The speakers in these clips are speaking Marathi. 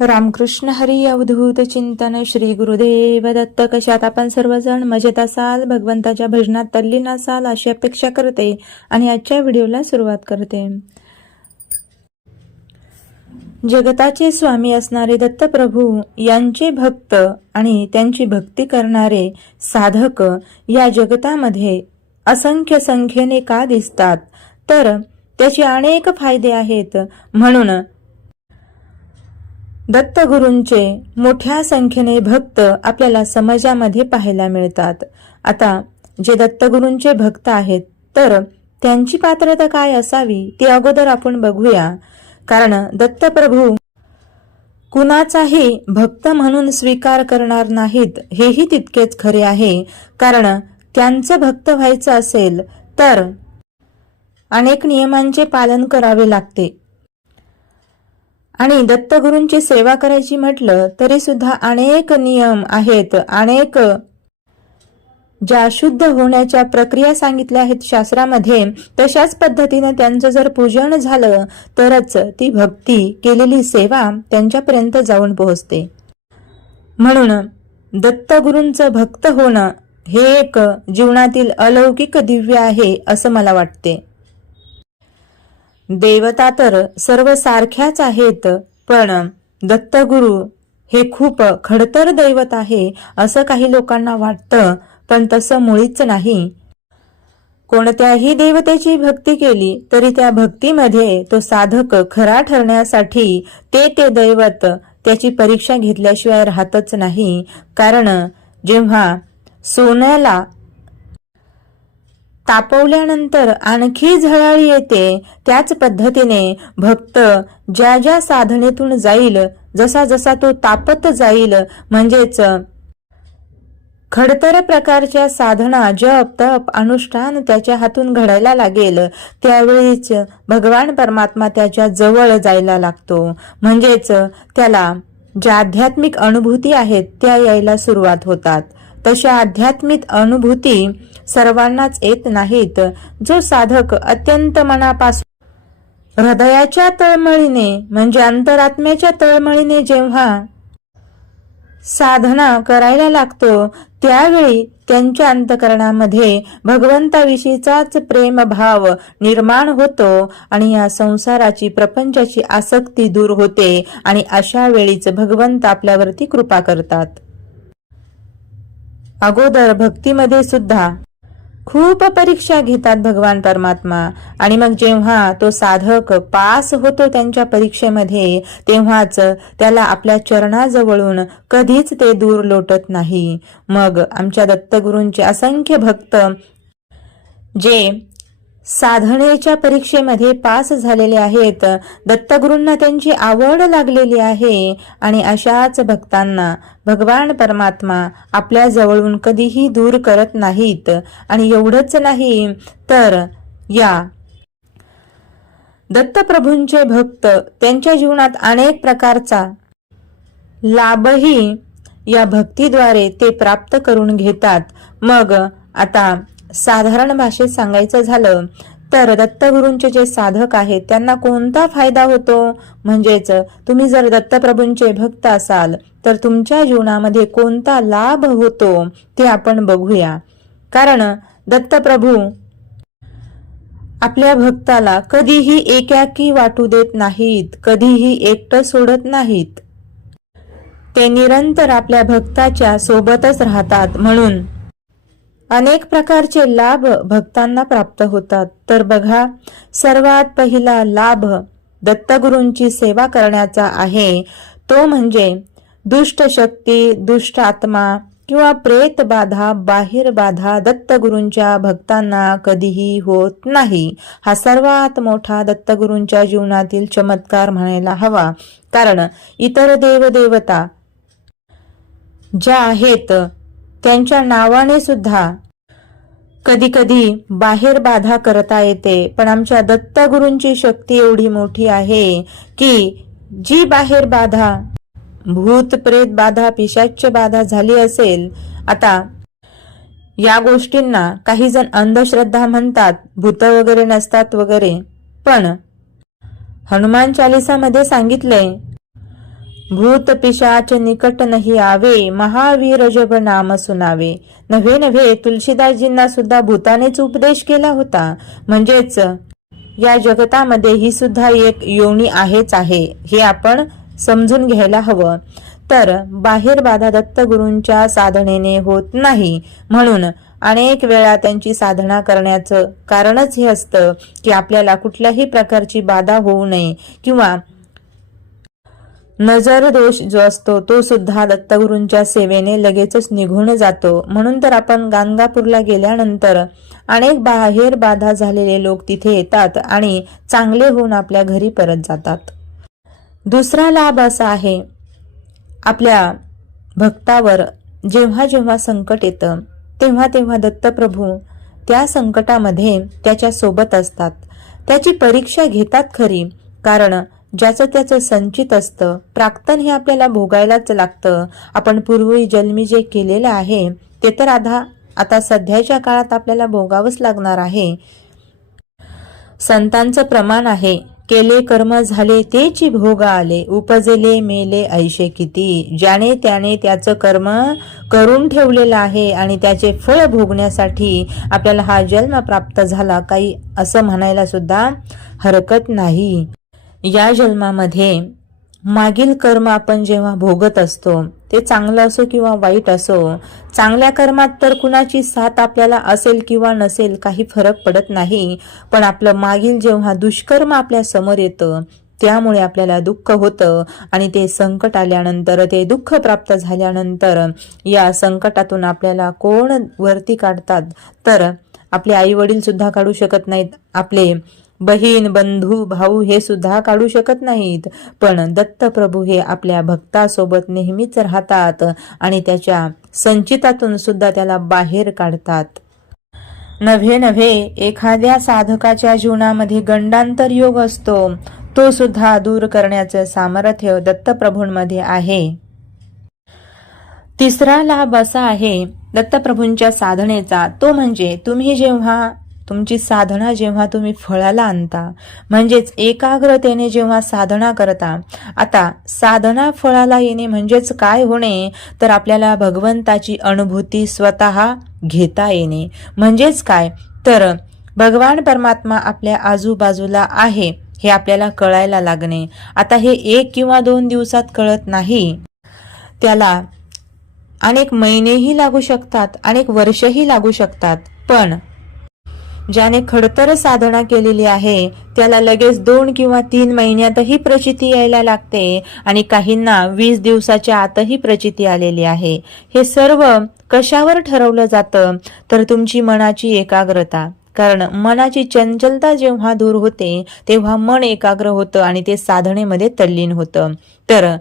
रामकृष्ण हरी अवधूत चिंतन श्री गुरुदेव दत्त कशात आपण सर्वजण मजेत असाल? भगवंताच्या भजनात तल्लीन असाल अशी अपेक्षा करते आणि आजच्या व्हिडिओला सुरुवात करते. जगताचे स्वामी असणारे दत्तप्रभू यांचे भक्त आणि त्यांची भक्ती करणारे साधक या जगतामध्ये असंख्य संख्येने का दिसतात? तर त्याचे अनेक फायदे आहेत. म्हणून दत्तगुरूंचे मोठ्या संख्येने भक्त आपल्याला समाजामध्ये पाहायला मिळतात. आता जे दत्तगुरूंचे भक्त आहेत तर त्यांची पात्रता काय असावी ती अगोदर आपण बघूया. कारण दत्तप्रभू कुणाचाही भक्त म्हणून स्वीकार करणार नाहीत हेही तितकेच खरे आहे. कारण त्यांचं भक्त व्हायचं असेल तर अनेक नियमांचे पालन करावे लागते. आणि दत्तगुरूंची सेवा करायची म्हटलं तरी सुद्धा अनेक नियम आहेत अनेक ज्या शुद्ध होण्याच्या प्रक्रिया सांगितल्या आहेत शास्त्रामध्ये तशाच पद्धतीने त्यांचं जर पूजन झालं तरच ती भक्ती केलेली सेवा त्यांच्यापर्यंत जाऊन पोहोचते. म्हणून दत्तगुरूंचं भक्त होणं हे एक जीवनातील अलौकिक दिव्य आहे असं मला वाटते. देवता तर सर्व सारख्याच आहेत पण दत्तगुरु हे खूप खडतर दैवत आहे असं काही लोकांना वाटतं पण तसं मुळीच नाही. कोणत्याही देवतेची भक्ती केली तरी त्या भक्तीमध्ये तो साधक खरा ठरण्यासाठी ते ते दैवत त्याची परीक्षा घेतल्याशिवाय राहतच नाही. कारण जेव्हा सोन्याला तापवल्यानंतर आणखी झळाळी येते. त्याच पद्धतीने भक्त ज्या ज्या साधनेतून जाईल जसा जसा तो तापत जाईल म्हणजेच खडतर प्रकारच्या साधना जप तप अनुष्ठान त्याच्या हातून घडायला लागेल. त्यावेळीच भगवान परमात्मा त्याच्याजवळ जायला लागतो. म्हणजेच त्याला ज्या आध्यात्मिक अनुभूती आहेत त्या यायला सुरुवात होतात. तशा आध्यात्मिक अनुभूती सर्वांनाच येत नाहीत. जो साधक अत्यंत मनापासून हृदयाच्या तळमळीने म्हणजे अंतरात्म्याच्या तळमळीने जेव्हा साधना करायला लागतो त्यावेळी त्यांच्या अंतकरणामध्ये भगवंताविषयीचाच प्रेमभाव निर्माण होतो आणि या संसाराची प्रपंचाची आसक्ती दूर होते आणि अशा वेळीच भगवंत आपल्यावरती कृपा करतात. अगोदर भक्तीमध्ये सुद्धा खूप परीक्षा घेतात भगवान परमात्मा. आणि मग जेव्हा तो साधक पास होतो त्यांच्या परीक्षेमध्ये तेव्हाच त्याला आपल्या चरणाजवळून कधीच ते दूर लोटत नाही. मग आमच्या दत्तगुरूंचे असंख्य भक्त जे साधनेच्या परीक्षेमध्ये पास झालेले आहेत. दत्तगुरूंना त्यांची आवड लागलेली आहे आणि अशाच भक्तांना भगवान परमात्मा आपल्या जवळून कधीही दूर करत नाहीत. आणि एवढंच नाही तर या. दत्तप्रभूंचे भक्त त्यांच्या जीवनात अनेक प्रकारचा लाभही या भक्तीद्वारे ते प्राप्त करून घेतात. मग आता साधारण भाषेत सांगायचं झालं तर दत्तगुरूंचे जे साधक आहेत त्यांना कोणता फायदा होतो? म्हणजेच तुम्ही जर दत्तप्रभूंचे भक्त असाल तर तुमच्या जीवनामध्ये कोणता लाभ होतो ते आपण बघूया. कारण दत्तप्रभू आपल्या भक्ताला कधीही एकाकी वाटू देत नाहीत कधीही एकटं सोडत नाहीत. ते निरंतर आपल्या भक्ताच्या सोबतच राहतात म्हणून अनेक प्रकारचे लाभ भक्तांना प्राप्त होतात. तर बघा सर्वात पहिला लाभ दत्तगुरूंची सेवा करण्याचा आहे. तो म्हणजे दुष्ट शक्ती दुष्ट आत्मा किंवा प्रेत बाधा बाहेर बाधा दत्तगुरूंच्या भक्तांना कधीही होत नाही. हा सर्वात मोठा दत्तगुरूंच्या जीवनातील चमत्कार म्हणायला हवा. कारण इतर देवदेवता ज्या आहेत त्यांच्या नावाने सुद्धा कधी कधी बाहेर बाधा करता येते. पण आमच्या दत्तगुरूंची शक्ती एवढी मोठी आहे की जी बाहेर बाधा भूत प्रेत बाधा पिशाच्य बाधा झाली असेल आता या गोष्टींना काही जण अंधश्रद्धा म्हणतात भूत वगैरे नसतात वगैरे. पण हनुमान चालिसामध्ये सांगितलंय भूत पिशाच निकट नाही आवे महावीर जब नाम सुनावे नव्हे नव्हे तुलसीदासजींना सुद्धा भूतानेच उपदेश केला होता म्हणजेच या जगतामध्ये ही सुद्धा एक योनी आहेच आहे हे आपण समजून घ्यायला हवं तर बाहेर बाधा दत्तगुरूंच्या साधनेने होत नाही म्हणून अनेक वेळा त्यांची साधना करण्याचं कारणच हे असतं की आपल्याला कुठल्याही प्रकारची बाधा होऊ नये किंवा नजर दोष जो असतो तो सुद्धा दत्तगुरूंच्या सेवेने लगेचच निघून जातो. म्हणून तर आपण गाणगापूरला गेल्यानंतर अनेक बाहेर बाधा झालेले लोक तिथे येतात आणि चांगले होऊन आपल्या घरी परत जातात. दुसरा लाभ असा आहे आपल्या भक्तावर जेव्हा जेव्हा संकट येतं तेव्हा तेव्हा दत्तप्रभू त्या संकटामध्ये त्याच्या सोबत असतात. त्याची परीक्षा घेतात खरी कारण ज्याचं त्याचं संचित असतं. प्राक्तन हे आपल्याला भोगायलाच लागतं. आपण पूर्वी जन्मी जे केलेलं आहे ते तर आधा आता सध्याच्या काळात आपल्याला भोगावंच लागणार आहे. संतांचं प्रमाण आहे. केले कर्म झाले तेची भोग आले. उपजले मेले ऐशे किती. ज्याने त्याने त्याचं कर्म करून ठेवलेलं आहे आणि त्याचे फळ भोगण्यासाठी आपल्याला हा जन्म प्राप्त झाला काही असं म्हणायला सुद्धा हरकत नाही. या जन्मामध्ये मागील कर्म आपण जेव्हा भोगत असतो ते चांगलं असो किंवा वाईट असो चांगल्या कर्मात तर कुणाची साथ आपल्याला असेल किंवा नसेल काही फरक पडत नाही पण आपलं मागील जेव्हा दुष्कर्म आपल्यासमोर येतं त्यामुळे आपल्याला दुःख होतं आणि ते संकट आल्यानंतर ते दुःख प्राप्त झाल्यानंतर या संकटातून आपल्याला कोण वरती काढतात तर आपले आई वडील सुद्धा काढू शकत नाहीत. आपले बहीण बंधू भाऊ हे सुद्धा काढू शकत नाहीत. पण दत्तप्रभू हे आपल्या भक्तासोबत नेहमीच राहतात आणि त्याच्या संचितातून सुद्धा त्याला बाहेर काढतात. नव्हे नव्हे एखाद्या साधकाच्या जीवनामध्ये गंडांतर योग असतो. तो सुद्धा दूर करण्याचं सामर्थ्य दत्तप्रभूंमध्ये आहे. तिसरा लाभ असा आहे दत्तप्रभूंच्या साधनेचा. तो म्हणजे तुम्ही जेव्हा तुमची साधना जेव्हा तुम्ही फळाला आणता म्हणजेच एकाग्रतेने जेव्हा साधना करता आता साधना फळाला येणे म्हणजेच काय होणे? तर आपल्याला भगवंताची अनुभूती स्वतः घेता येणे. म्हणजेच काय? तर भगवान परमात्मा आपल्या आजूबाजूला आहे हे आपल्याला कळायला लागणे. आता हे एक किंवा दोन दिवसात कळत नाही. त्याला अनेक महिनेही लागू शकतात अनेक वर्षही लागू शकतात पण ज्याने खडतर साधना केलेली आहे त्याला लगेच दोन किंवा तीन महिन्यातही प्रचिती यायला लागते आणि काहींना वीस दिवसाच्या आतही प्रचिती आलेली आहे. हे सर्व कशावर ठरवलं जातं? तर तुमची मनाची एकाग्रता. कारण मनाची चंचलता जेव्हा दूर होते तेव्हा मन एकाग्र होतं आणि ते साधनेमध्ये तल्लीन होतं. तर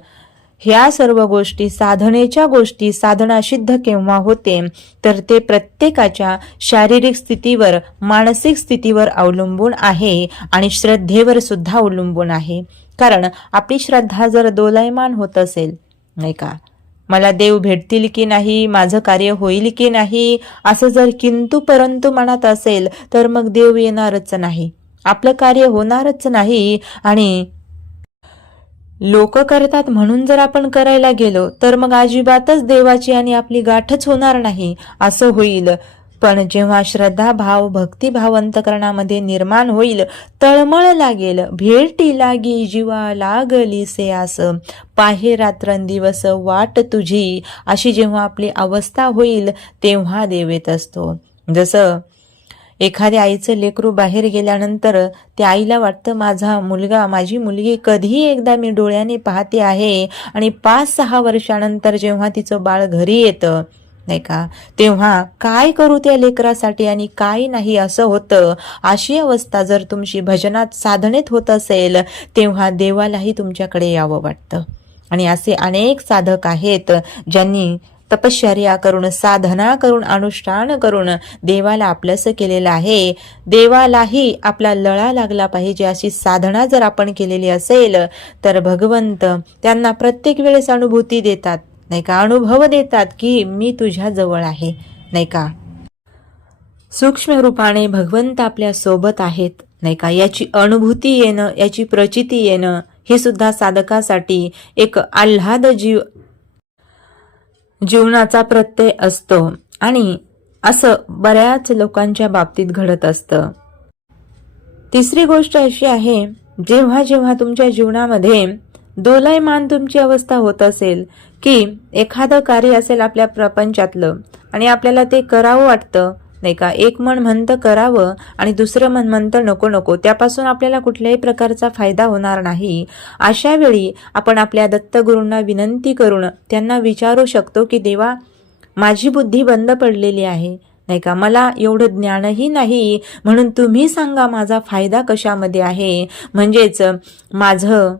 ह्या सर्व गोष्टी साधनेच्या गोष्टी साधना सिद्ध केव्हा होते तर ते प्रत्येकाच्या शारीरिक स्थितीवर मानसिक स्थितीवर अवलंबून आहे आणि श्रद्धेवर सुद्धा अवलंबून आहे. कारण आपली श्रद्धा जर दोलायमान होत असेल नाही का? मला देव भेटतील की नाही माझं कार्य होईल की नाही असं जर किंतु परंतु मनात असेल तर मग देव येणारच नाही. आपलं कार्य होणारच नाही आणि लोक करतात म्हणून जर आपण करायला गेलो तर मग अजिबातच देवाची आणि आपली गाठच होणार नाही असं होईल. पण जेव्हा श्रद्धा भाव भक्तिभाव अंतकरणामध्ये निर्माण होईल तळमळ लागेल भेटी लागी जीवा लागली से आस पाहे रात्रंदिवस वाट तुझी अशी जेव्हा आपली अवस्था होईल तेव्हा देवेत असतो. जसं एखाद्या आईचं लेकरू बाहेर गेल्यानंतर त्या आईला वाटतं माझा मुलगा माझी मुलगी कधीही एकदा मी डोळ्याने पाहते आहे आणि पाच सहा वर्षानंतर जेव्हा तिचं बाळ घरी येतं नाही का? तेव्हा काय करू त्या लेकरासाठी आणि काय नाही असं होतं. अशी अवस्था जर तुमची भजनात साधनेत होत असेल तेव्हा देवालाही तुमच्याकडे यावं वाटतं. आणि असे अनेक साधक आहेत ज्यांनी तपश्चर्या करून साधना करून अनुष्ठान करून देवाला आपलंसं केलेलं आहे. देवालाही आपला लळा लागला पाहिजे. अशी साधना जर आपण केलेली असेल तर भगवंत त्यांना प्रत्येक वेळेस अनुभूती देतात. नाही का? अनुभव देतात की मी तुझ्या जवळ आहे. नाही का? सूक्ष्म रूपाने भगवंत आपल्यासोबत आहेत. नाही का? याची अनुभूती येणं याची प्रचिती येणं हे सुद्धा साधकासाठी एक आल्हाद जीव जीवनाचा प्रत्यय असतो आणि असं बऱ्याच लोकांच्या बाबतीत घडत असतं. तिसरी गोष्ट अशी आहे जेव्हा जेव्हा तुमच्या जीवनामध्ये दोलायमान तुमची अवस्था होत असेल की एखादं कार्य असेल आपल्या प्रपंचातलं आणि आपल्याला ते करावं वाटतं नाही का? एक मन म्हणतं करावं आणि दुसरं मन म्हणतं नको नको. त्यापासून आपल्याला कुठल्याही प्रकारचा फायदा होणार नाही. अशा वेळी आपण आपल्या दत्तगुरूंना विनंती करून त्यांना विचारू शकतो की देवा माझी बुद्धी बंद पडलेली आहे. नाही का? मला एवढं ज्ञानही नाही. म्हणून तुम्ही सांगा माझा फायदा कशामध्ये आहे? म्हणजेच माझं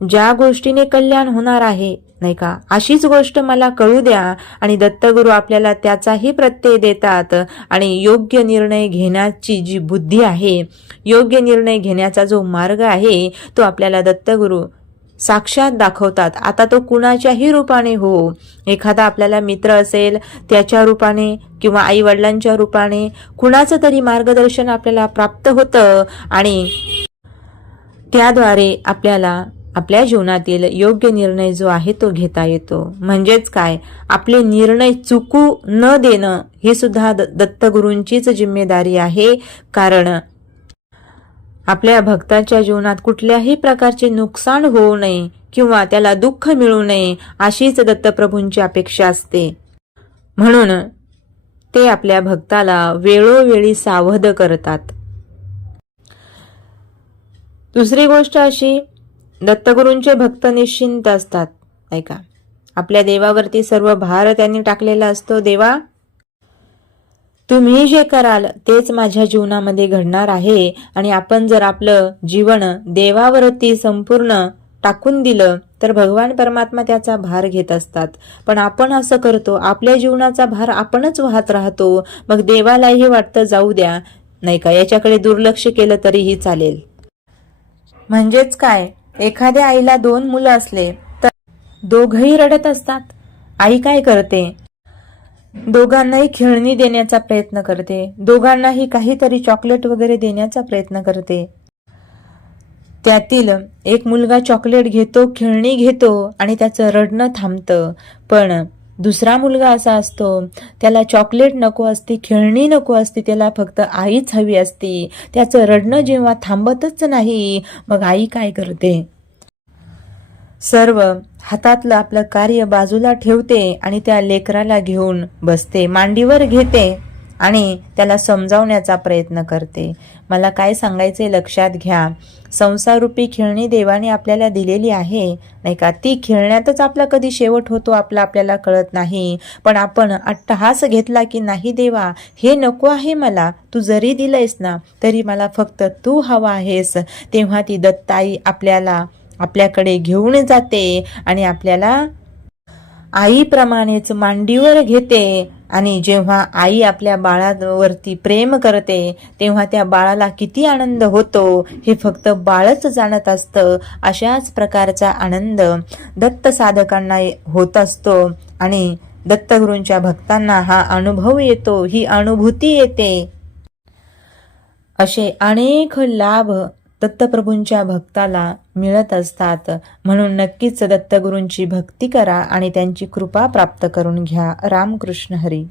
ज्या गोष्टीने कल्याण होणार आहे नाही का? अशीच गोष्ट मला कळू द्या आणि दत्तगुरू आपल्याला त्याचाही प्रत्यय देतात आणि योग्य निर्णय घेण्याची जी बुद्धी आहे योग्य निर्णय घेण्याचा जो मार्ग आहे तो आपल्याला दत्तगुरू साक्षात दाखवतात. आता तो कुणाच्याही रूपाने हो. एखादा आपल्याला मित्र असेल त्याच्या रूपाने किंवा आई वडिलांच्या रूपाने कुणाचं तरी मार्गदर्शन आपल्याला प्राप्त होतं आणि त्याद्वारे आपल्याला आपल्या जीवनातील योग्य निर्णय जो आहे तो घेता येतो. म्हणजेच काय? आपले निर्णय चुकू न देणं हे सुद्धा द- दत्तगुरूंचीच जिम्मेदारी आहे. कारण आपल्या भक्ताच्या जीवनात कुठल्याही प्रकारचे नुकसान होऊ नये किंवा त्याला दुःख मिळू नये अशीच दत्तप्रभूंची अपेक्षा असते. म्हणून ते आपल्या भक्ताला वेळोवेळी सावध करतात. दुसरी गोष्ट अशी दत्तगुरूंचे भक्त निश्चिंत असतात. ऐका. आपल्या देवावरती सर्व भार त्यांनी टाकलेला असतो. देवा तुम्ही जे कराल तेच माझ्या जीवनामध्ये घडणार आहे आणि आपण जर आपलं जीवन देवावरती संपूर्ण टाकून दिलं तर भगवान परमात्मा त्याचा भार घेत असतात. पण आपण असं करतो आपल्या जीवनाचा भार आपणच वाहत राहतो. मग देवालाही वाटतं जाऊ द्या. नाही का? याच्याकडे दुर्लक्ष केलं तरीही चालेल. म्हणजेच काय? एखाद्या आईला दोन मुलं असले तर दोघही रडत असतात. आई काय करते? दोघांनाही खेळणी देण्याचा प्रयत्न करते. दोघांनाही काहीतरी चॉकलेट वगैरे देण्याचा प्रयत्न करते. त्यातील एक मुलगा चॉकलेट घेतो खेळणी घेतो आणि त्याचं रडणं थांबतं. पण दुसरा मुलगा असा असतो त्याला चॉकलेट नको असती खेळणी नको असती त्याला फक्त आईच हवी असती त्याचं रडणं जेव्हा थांबतच नाही मग आई काय करते? सर्व हातातलं आपलं कार्य बाजूला ठेवते आणि त्या लेकराला घेऊन बसते मांडीवर घेते. आणि त्याला समजावण्याचा प्रयत्न करते. मला काय सांगायचे लक्षात घ्या. संसाररूपी खेळणी देवाने आपल्याला दिलेली आहे. नाही का? ती खेळण्यातच आपला कधी शेवट होतो आपला आपल्याला कळत नाही. पण आपण अट्टहास घेतला की नाही देवा? हे नको आहे मला. तू जरी दिलंयस ना तरी मला फक्त तू हवा आहेस. तेव्हा ती दत्ताई आपल्याला आपल्याकडे घेऊन जाते आणि आपल्याला आईप्रमाणेच मांडीवर घेते. आणि जेव्हा आई आपल्या बाळावरती प्रेम करते तेव्हा त्या बाळाला किती आनंद होतो. हे फक्त बाळच जाणत असतं. अशाच प्रकारचा आनंद दत्त साधकांना होत असतो आणि दत्तगुरूंच्या भक्तांना हा अनुभव येतो ही अनुभूती येते. असे अनेक लाभ दत्तप्रभूंच्या भक्ताला मिळत असतात. म्हणून नक्कीच दत्तगुरूंची भक्ती करा आणि त्यांची कृपा प्राप्त करून घ्या. रामकृष्ण हरी.